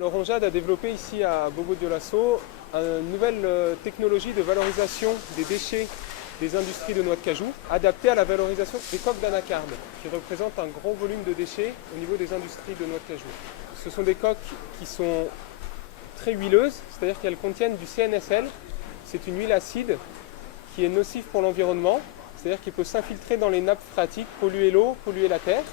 Laurent Jade a développé ici à Bobo Dioulasso une nouvelle technologie de valorisation des déchets des industries de noix de cajou, adaptée à la valorisation des coques d'anacarde, qui représentent un gros volume de déchets au niveau des industries de noix de cajou. Ce sont des coques qui sont très huileuses, c'est-à-dire qu'elles contiennent du CNSL. C'est une huile acide qui est nocive pour l'environnement, c'est-à-dire qu'il peut s'infiltrer dans les nappes phréatiques, polluer l'eau, polluer la terre.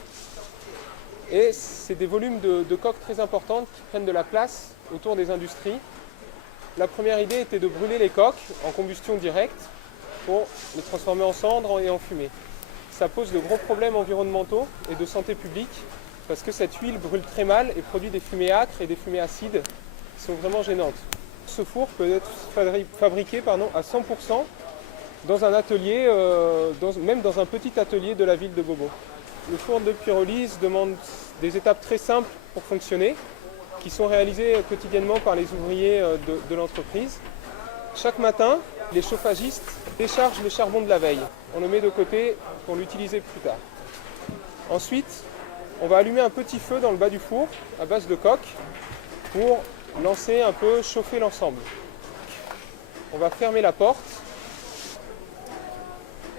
Et c'est des volumes de coques très importantes qui prennent de la place autour des industries. La première idée était de brûler les coques en combustion directe pour les transformer en cendres et en fumée. Ça pose de gros problèmes environnementaux et de santé publique parce que cette huile brûle très mal et produit des fumées âcres et des fumées acides qui sont vraiment gênantes. Ce four peut être fabriqué à 100% dans un atelier, même dans un petit atelier de la ville de Bobo. Le four de pyrolyse demande des étapes très simples pour fonctionner, qui sont réalisées quotidiennement par les ouvriers de l'entreprise. Chaque matin, les chauffagistes déchargent le charbon de la veille. On le met de côté pour l'utiliser plus tard. Ensuite, on va allumer un petit feu dans le bas du four à base de coque pour lancer un peu, chauffer l'ensemble. On va fermer la porte.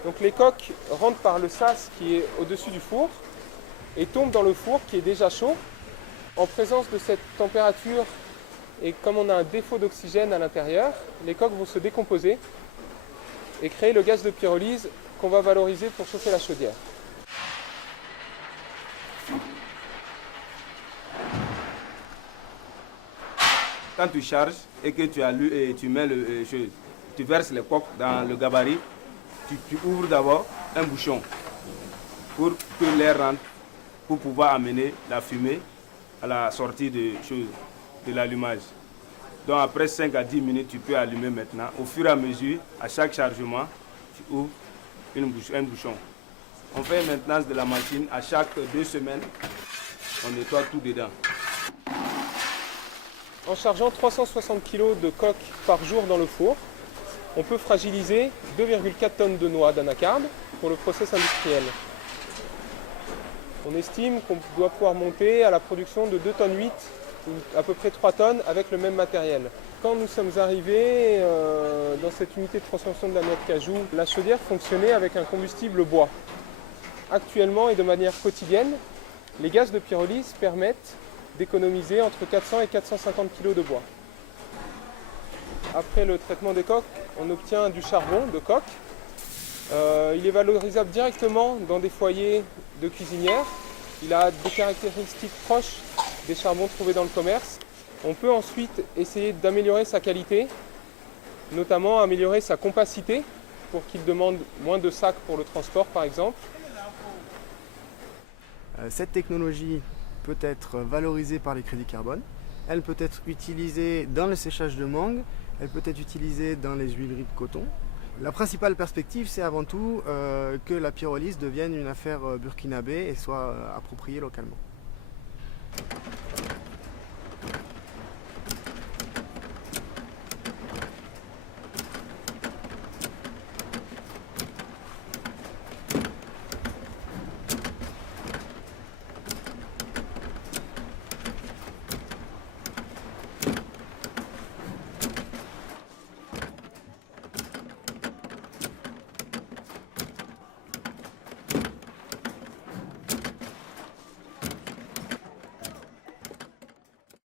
Donc les coques rentrent par le sas qui est au-dessus du four et tombent dans le four qui est déjà chaud. En présence de cette température et comme on a un défaut d'oxygène à l'intérieur, les coques vont se décomposer et créer le gaz de pyrolyse qu'on va valoriser pour chauffer la chaudière. Quand tu charges et que tu mets tu verses les coques dans le gabarit, tu ouvres d'abord un bouchon pour que l'air rentre, pour pouvoir amener la fumée à la sortie de l'allumage. Donc après 5 à 10 minutes, tu peux allumer maintenant. Au fur et à mesure, à chaque chargement, tu ouvres un bouchon. On fait une maintenance de la machine à chaque 2 semaines. On nettoie tout dedans. En chargeant 360 kg de coques par jour dans le four, on peut fragiliser 2,4 tonnes de noix d'anacarde pour le process industriel. On estime qu'on doit pouvoir monter à la production de 2,8 tonnes, ou à peu près 3 tonnes avec le même matériel. Quand nous sommes arrivés dans cette unité de transformation de la noix de cajou, la chaudière fonctionnait avec un combustible bois. Actuellement et de manière quotidienne, les gaz de pyrolyse permettent d'économiser entre 400 et 450 kg de bois. Après le traitement des coques, on obtient du charbon de coque. Il est valorisable directement dans des foyers de cuisinières. Il a des caractéristiques proches des charbons trouvés dans le commerce. On peut ensuite essayer d'améliorer sa qualité, notamment améliorer sa compacité pour qu'il demande moins de sacs pour le transport par exemple. Cette technologie peut être valorisée par les crédits carbone. Elle peut être utilisée dans le séchage de mangue. Elle peut être utilisée dans les huileries de coton. La principale perspective, c'est avant tout que la pyrolyse devienne une affaire burkinabé et soit appropriée localement.